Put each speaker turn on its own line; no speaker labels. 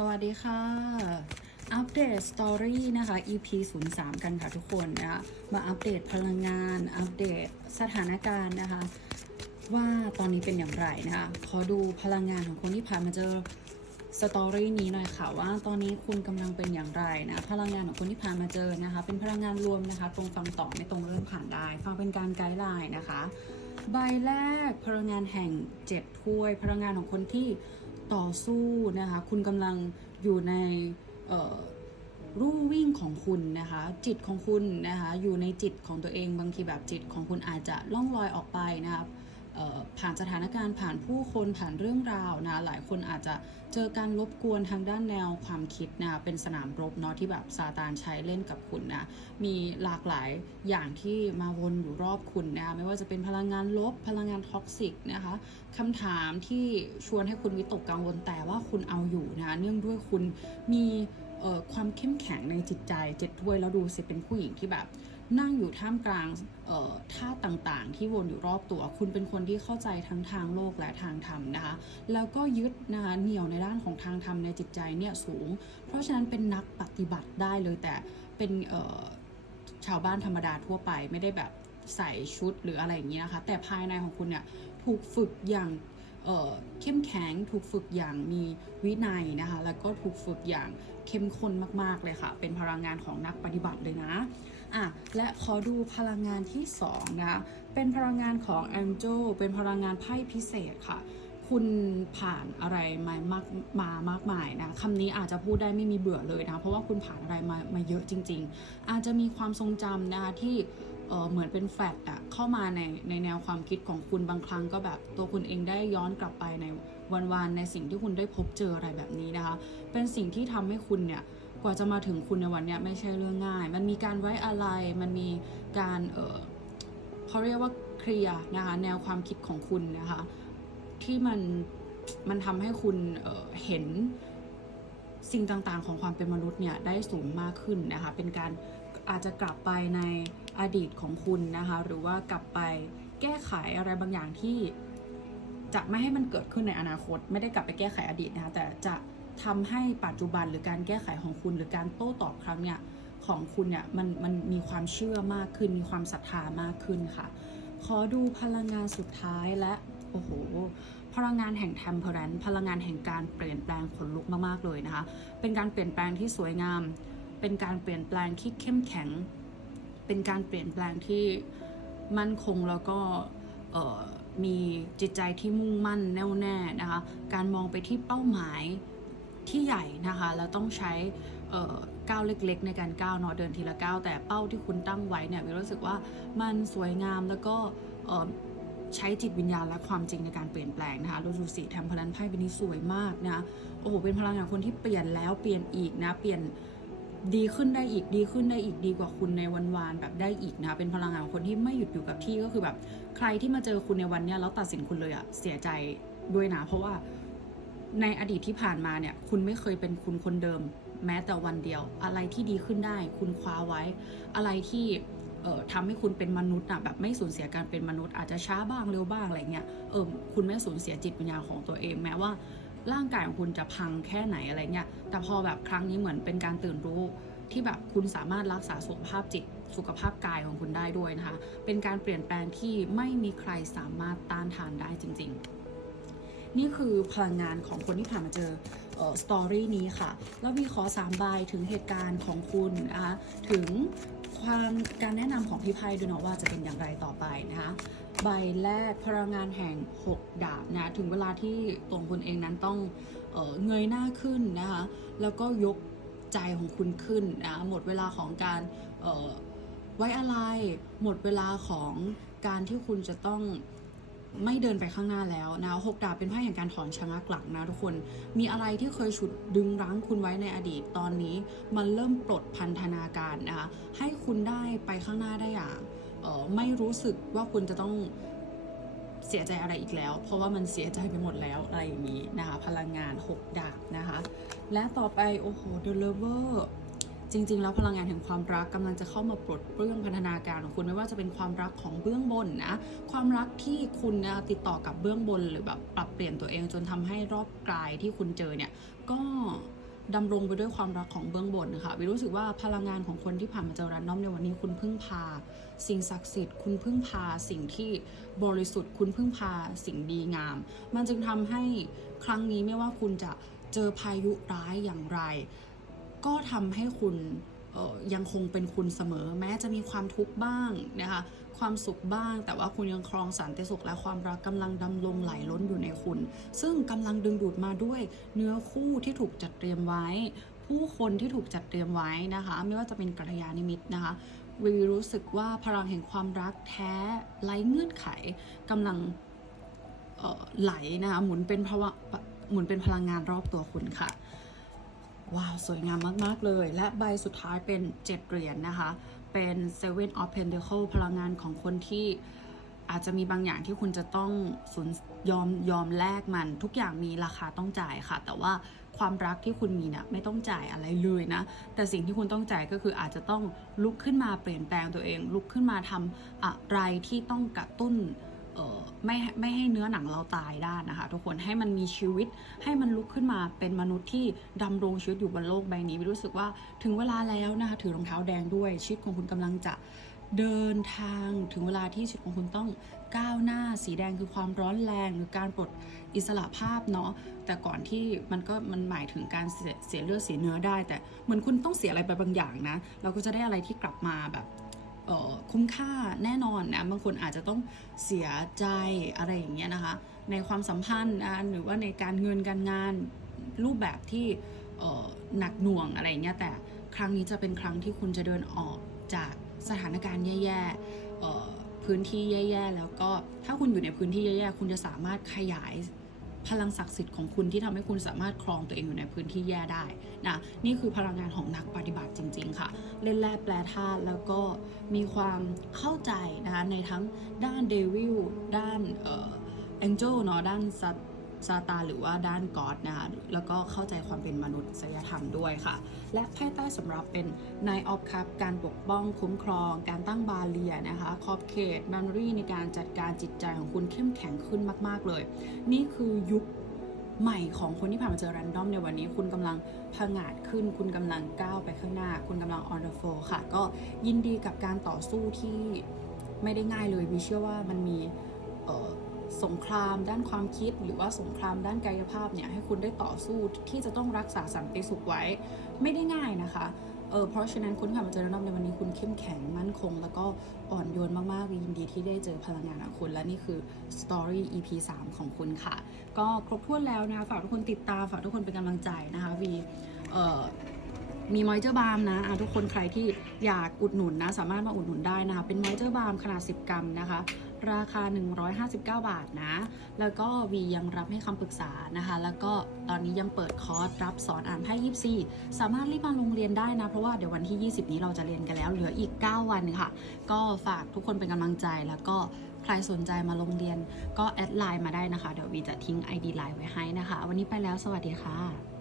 สวัสดีค่ะ อัปเดตสตอรี่นะคะ EP 03 กันค่ะทุกคนนะคะมาอัปเดตพลังงาน อัปเดตสถานการณ์นะคะ ว่าตอนนี้เป็นอย่างไรนะคะ ขอดูพลังงานของคนที่ผ่านมาเจอสตอรี่นี้หน่อยค่ะว่าตอนนี้คุณกำลังเป็นอย่างไรนะพลังงานของคนที่ผ่านมาเจอนะคะ เป็นพลังงานรวมนะคะ ตรงฟังต่อไม่ตรงเริ่มผ่านได้ฟังเป็นการไกด์ไลน์นะคะ ใบแรกพลังงานแห่งเจ็ดถ้วย พลังงานของคนที่ ต่อสู้นะคะ คุณกำลังอยู่ในรูวิ่งของคุณนะคะ จิตของคุณนะคะ อยู่ในจิตของตัวเองบางทีแบบจิตของคุณอาจจะล่องลอยออกไปนะครับ ผ่านสถานการณ์ผ่านผู้คนผ่านเรื่องราวนะหลายคนอาจจะเจอการรบกวนทางด้านแนวความคิดนะเป็นสนามรบเนาะที่แบบซาตานใช้เล่นกับคุณนะมีหลากหลายอย่างที่มาวนอยู่รอบคุณนะไม่ว่าจะเป็นพลังงานลบพลังงานท็อกซิกนะคะคำถามที่ชวนให้คุณวิตกกังวลแต่ว่าคุณเอาอยู่นะเนื่องด้วยคุณมี ความเข้มแข็งในจิตใจเจ็ดถ้วยแล้วดูสิเป็นผู้หญิงที่แบบ นั่งอยู่ท่ามกลางเอ่อท่าต่างๆ ที่วนอยู่รอบตัว คุณเป็นคนที่เข้าใจทั้งทางโลกและทางธรรมนะคะ แล้วก็ยึดนะคะเหนี่ยวในด้านของทางธรรมในจิตใจเนี่ยสูง เพราะฉะนั้นเป็นนักปฏิบัติได้เลยแต่เป็นเอ่อชาวบ้านธรรมดาทั่วไปไม่ได้แบบใส่ชุดหรืออะไรอย่างนี้นะคะ แต่ภายในของคุณเนี่ยถูกฝึกอย่าง เข้มแข็งถูกฝึกอย่างมีวินัยนะคะ แล้วก็ถูกฝึกอย่างเข้มข้นมาก ๆ เลยค่ะ เป็นพลังงานของนักปฏิบัติเลยนะอะและขอดูพลังงานที่2นะคะเป็นพลังงานของ Angel เป็นพลังงานไพ่พิเศษค่ะคุณผ่านอะไรมามากมามากมายนะคำนี้อาจจะพูดได้ไม่มีเบื่อเลยนะเพราะว่าคุณผ่านอะไรมามาเยอะจริง ๆ อาจจะมีความทรงจำนะคะที่ เเหมือนเป็นแฟลชอะเข้ามาในในแนวความคิดของคุณบางครั้งก็แบบตัวคุณเองได้ย้อนกลับไปในวันๆในสิ่งที่คุณได้พบเจออะไรแบบนี้นะคะ เป็นสิ่งที่ทำให้คุณเนี่ยกว่าจะมาถึงคุณในวันเนี้ยไม่ใช่เรื่องง่าย มันมีการไว้อะไรมันมีการเออเขาเรียกว่าเคลียร์นะคะแนวความคิดของคุณนะคะที่มันมันทำให้คุณเเห็นสิ่งต่างๆ ของความเป็นมนุษย์เนี่ยได้สูงมากขึ้นนะคะเป็นการอาจจะกลับไปใน อดีตของคุณนะคะ หรือว่ากลับไปแก้ไขอะไรบางอย่างที่จะไม่ให้มันเกิดขึ้นในอนาคต ไม่ได้กลับไปแก้ไขอดีตนะคะแต่จะทำให้ปัจจุบันหรือการแก้ไขของคุณ หรือการโต้ตอบครั้งเนี่ยของคุณเนี่ยมันมันมีความเชื่อมากขึ้น มีความศรัทธามากขึ้นค่ะ ขอดูพลังงานสุดท้ายและโอ้โหพลังงานแห่ง temperance พลังงานแห่งการเปลี่ยนแปลงขนลุกมากๆเลยนะคะ เป็นการเปลี่ยนแปลงที่สวยงาม เป็นการเปลี่ยนแปลงที่เข้มแข็ง เป็นการเปลี่ยนแปลงที่มั่นคงแล้วก็มีจิตใจที่มุ่งมั่นแน่วแน่นะคะ การมองไปที่เป้าหมายที่ใหญ่นะคะ แล้วต้องใช้ก้าวเล็กๆ ในการก้าวเนาะเดินทีละก้าวแต่เป้าที่คุณตั้งไว้เนี่ยมีรู้สึกว่ามันสวยงามแล้วก็ใช้จิตวิญญาณและความจริงในการเปลี่ยนแปลงนะคะดูดูสิแทมพลันไพ่ใบนี้สวยมากนะโอ้โหเป็นพลังงานคนที่เปลี่ยนแล้วเปลี่ยนอีกนะเปลี่ยน ดีขึ้นได้อีกดีขึ้นได้อีกดีกว่าคุณในวันวานแบบได้อีกนะเป็นพลังงานของคนที่ไม่หยุดอยู่กับที่ก็คือแบบ ใครที่มาเจอคุณในวันเนี้ยแล้วตัดสินคุณเลยอะเสียใจด้วยนะเพราะว่าในอดีตที่ผ่านมาเนี่ย คุณไม่เคยเป็นคุณคนเดิม แม้แต่วันเดียว อะไรที่ดีขึ้นได้ คุณคว้าไว้ อะไรที่เอ่อทำให้คุณเป็นมนุษย์อะแบบไม่สูญเสียการเป็นมนุษย์อาจจะช้าบ้างเร็วบ้างอะไรเงี้ยเออคุณไม่สูญเสียจิตวิญญาณของตัวเอง แม้ว่า ร่างกายของคุณจะพังแค่ไหนอะไรเงี้ย แต่พอแบบครั้งนี้เหมือนเป็นการตื่นรู้ที่แบบคุณสามารถรักษาสุขภาพจิตสุขภาพกายของคุณได้ด้วยนะคะ เป็นการเปลี่ยนแปลงที่ไม่มีใครสามารถต้านทานได้จริง ๆ นี่คือพลังงานของคนที่ผ่านมาเจอสตอรี่นี้ค่ะ แล้วมีขอสามใบถึงเหตุการณ์ของคุณนะคะ ถึง ความการแนะนำของพี่ไพ่ดูเนาะว่าจะเป็นอย่างไรต่อไปนะคะใบแรกพลังงานแห่ง 6 ดาบนะถึงเวลาที่ตัวคุณเองนั้นต้องเออเงยหน้าขึ้นนะคะแล้วก็ยกใจของคุณขึ้นนะหมดเวลาของการไว้อะไร หมดเวลาของการที่คุณจะต้อง ไม่เดินไปข้างหน้าแล้วนะหกดาบเป็นไพ่แห่งการถอนชะงักหลังนะทุกคน มีอะไรที่เคยฉุดดึงรั้งคุณไว้ในอดีตตอนนี้ มันเริ่มปลดพันธนาการนะคะให้คุณได้ไปข้างหน้าได้อย่างออไม่รู้สึกว่าคุณจะต้องเสียใจอะไรอีกแล้ว เพราะว่ามันเสียใจไปหมดแล้วอะไรอย่างนี้นะคะ พลังงาน 6 ดาบนะคะ และต่อไป โอ้โห The Lover จริง ๆ แล้วพลังงานแห่งความรักกำลังจะเข้ามาปลดเปลื้องพันธนาการของคุณไม่ว่าจะเป็นความรักของเบื้องบนนะความรักที่คุณนะติดต่อกับเบื้องบนหรือแบบปรับเปลี่ยนตัวเองจนทำให้รอบกลายที่คุณเจอเนี่ยก็ดำรงไปด้วยความรักของเบื้องบนนะคะวิรู้สึกว่าพลังงานของคนที่ผ่านมาเจอรันดอมในวันนี้คุณพึ่งพา สิ่งศักดิ์สิทธิ์คุณพึ่งพาสิ่งที่บริสุทธิ์ คุณพึ่งพาสิ่งดีงาม มันจึงทำให้ครั้งนี้ไม่ว่าคุณจะเจอพายุร้ายอย่างไร ก็ทำให้คุณยังคงเป็นคุณเสมอ แม้จะมีความทุกข์บ้างนะคะความสุขบ้าง แต่ว่าคุณยังครองสันติสุขและความรักกำลังดำรงไหลล้นอยู่ในคุณ ซึ่งกำลังดึงดูดมาด้วยเนื้อคู่ที่ถูกจัดเตรียมไว้ ผู้คนที่ถูกจัดเตรียมไว้นะคะ ไม่ว่าจะเป็นกัลยาณมิตนะคะวีรู้สึกว่าพลังแห่งความรักแท้ไร้เงื่อนไขกำลังไหลนะคะหมุนเป็นภาวะหมุนเป็นพลังงานรอบตัวคุณค่ะ ว้าว สวยงามมาก ๆ เลย และใบสุดท้ายเป็น 7 เหรียญนนะคะ เป็น Seven of Pentacles พลังงานของคนที่อาจจะมีบางอย่างที่คุณจะต้องสูญยอมยอมแลกมัน ทุกอย่างมีราคาต้องจ่ายค่ะ แต่ว่าความรักที่คุณมีเนี่ยไม่ต้องจ่ายอะไรเลยนะ แต่สิ่งที่คุณต้องจ่ายก็คืออาจจะต้องลุกขึ้นมาเปลี่ยนแปลงตัวเอง ลุกขึ้นมาทำอะไรที่ต้องกระตุ้น ออไม่ไม่ให้เนื้อหนังเราตายได้นะคะ ทุกคนให้มันมีชีวิตให้มันลุกขึ้นมาเป็นมนุษย์ที่ดำรงชีวิตอยู่บนโลกใบนี้วิรู้สึกว่าถึงเวลาแล้วนะคะถือรองเท้าแดงด้วยชีวิตของคุณกำลังจะเดินทางถึงเวลาที่ชีวิตของคุณต้องก้าวหน้าสีแดงคือความร้อนแรงหรือการปลดอิสระภาพเนาะแต่ก่อนที่มันก็มันหมายถึงการเสียเสียเลือดเสียเนื้อได้ แต่เหมือนคุณต้องเสียอะไรไปบางอย่างนะ เราก็จะได้อะไรที่กลับมาแบบ คุ้มค่าแน่นอนนะบางคนอาจจะต้องเสียใจอะไรอย่างเงี้ยนะคะ ในความสัมพันธ์นะหรือว่าในการเงินการงานรูปแบบที่หนักหน่วงอะไรเงี้ยแต่ครั้งนี้จะเป็นครั้งที่คุณจะเดินออกจากสถานการณ์แย่ๆพื้นที่แย่ๆแล้วก็ถ้าคุณอยู่ในพื้นที่แย่ๆคุณจะสามารถขยาย พลังศักดิ์สิทธิ์ของคุณที่ทำให้คุณสามารถครองตัวเองอยู่ในพื้นที่แย่ได้นะนี่คือพลังงานของนักปฏิบัติจริง ๆ ค่ะ เล่นแร่แปลธาตุแล้วก็มีความเข้าใจนะคะในทั้งด้านเดวิลด้านเอ่อแองเจิลเนาะด้านซา ซาตานหรือว่าด้านกอดนะคะแล้วก็เข้าใจความเป็นมนุษยธรรมด้วยค่ะ และไพ่ใต้สำหรับเป็น Nine of Cups การปกป้องคุ้มครอง การตั้งบาเรียนะคะขอบเขตบันรี่ในการจัดการจิตใจของคุณเข้มแข็งขึ้นมาก ๆเลย นี่คือยุคใหม่ของคนที่ผ่านมาเจอแรนดอมในวันนี้ คุณกำลังผงาดขึ้น คุณกำลังก้าวไปข้างหน้า คุณกำลัง on the floor ค่ะ ก็ยินดีกับการต่อสู้ที่ไม่ได้ง่ายเลยวิเชื่อว่ามันมีเสงครามด้านความคิด หรือว่าสงครามด้านกายภาพเนี่ยให้คุณได้ต่อสู้ที่จะต้องรักษาสันติสุขไว้ไม่ได้ง่ายนะคะเออเพราะฉะนั้นคุณค่ะมาเจอแนะนำในวันนี้คุณเข้มแข็งมั่นคง แล้วก็อ่อนโยนมากๆยินดีที่ได้เจอพลังงานของคุณและนี่คือ Story EP 3 ของคุณค่ะ ก็ครบถ้วนแล้วนะคะฝากทุกคนติดตามฝากทุกคนเป็นกำลังใจนะคะวีเอ่อมีมอยเจอร์บาร์มนะะทุกคนใครที่อยากอุดหนุนนะ สามารถมาอุดหนุนได้นะคะเป็นมอยเจอร์บาร์มขนาด 10 กรัมนะคะราคา 159 บาทนะ แล้วก็วียังรับให้คำปรึกษานะคะ แล้วก็ตอนนี้ยังเปิดคอร์สรับสอนอ่านไพ่ยิปซีสามารถรีบมาโรงเรียนได้นะ เพราะว่าเดี๋ยววันที่ 20 นี้เราจะเรียนกันแล้วเหลืออีก 9 วันค่ะ ก็ฝากทุกคนเป็นกำลังใจแล้วก็ใครสนใจมาโรงเรียนก็แอดไลน์มาได้นะคะ เดี๋ยววีจะทิ้ง ID ไลน์ไว้ให้นะคะ วันนี้ไปแล้วสวัสดีค่ะ